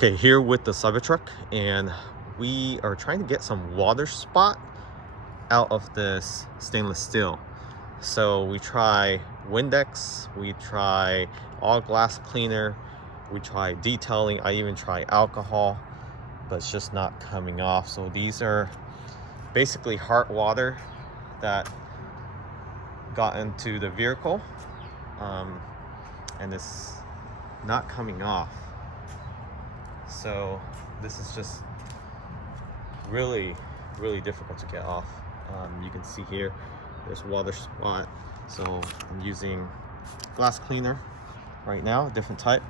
Okay, here with the Cybertruck, and we are trying to get some water spot out of this stainless steel. So we try Windex, we try all glass cleaner, we try detailing, I even try alcohol, but it's just not coming off. So these are basically hard water that got into the vehicle, and it's not coming off. So this is just really difficult to get off. You can see here there's water spot, so I'm using glass cleaner right now, a different type.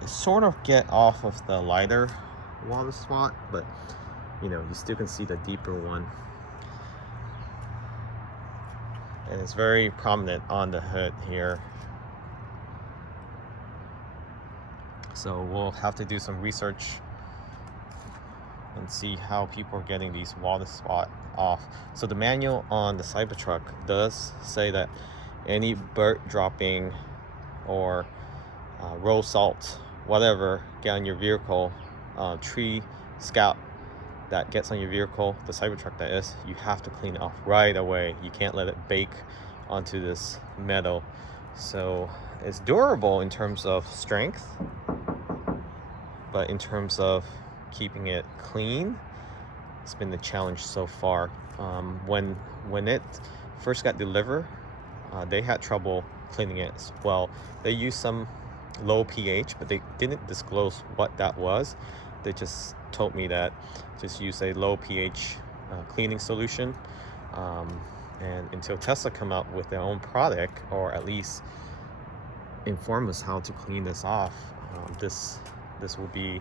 It sort of get off of the lighter water spot, but you still can see the deeper one, and it's very prominent on the hood here. So we'll have to do some research and see how people are getting these water spot off. So the manual on the Cybertruck does say that any bird dropping or road salt, whatever, get on your vehicle, tree scout that gets on your vehicle, the Cybertruck that is, you have to clean it off right away. You can't let it bake onto this metal. So it's durable in terms of strength, but in terms of keeping it clean, it's been the challenge so far. When it first got delivered, they had trouble cleaning it as well. They used some low pH, but they didn't disclose what that was. They just told me that just use a low pH cleaning solution, and until Tesla come out with their own product, or at least inform us how to clean this off, this will be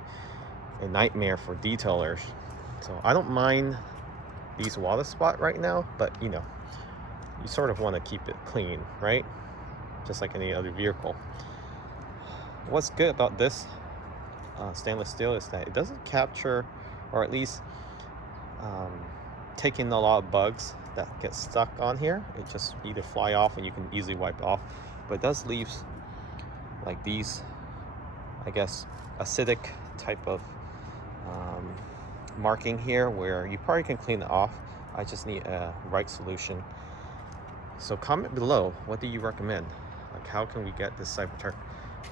a nightmare for detailers. So I don't mind these water spot right now, but you sort of want to keep it clean, right? Just like any other vehicle. What's good about this stainless steel is that it doesn't capture, or at least take in a lot of bugs that get stuck on here. It just either fly off and you can easily wipe it off, but it does leave like these, I guess, acidic type of marking here where you probably can clean it off. I just need a right solution. So comment below, what do you recommend? Like, how can we get this Cybertruck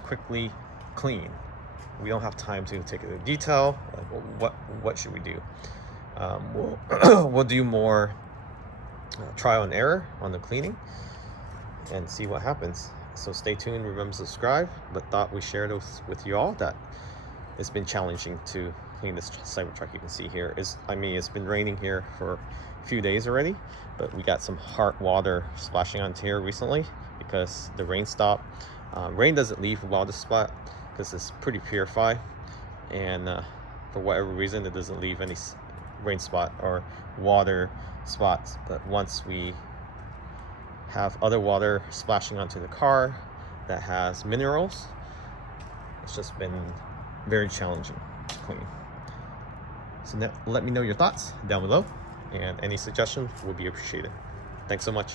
quickly clean? We don't have time to take it to detail. Like, what should we do? We'll do more trial and error on the cleaning and see what happens. So stay tuned, remember to subscribe, but thought we shared this with you all, that it's been challenging to clean this Cybertruck. You can see here it's been raining here for a few days already, but we got some hard water splashing onto here recently because the rain stopped. Rain doesn't leave water spot because it's pretty purified, and for whatever reason it doesn't leave any rain spot or water spots. But once we have other water splashing onto the car that has minerals, it's just been very challenging to clean. So now let me know your thoughts down below, and any suggestions will be appreciated. Thanks so much.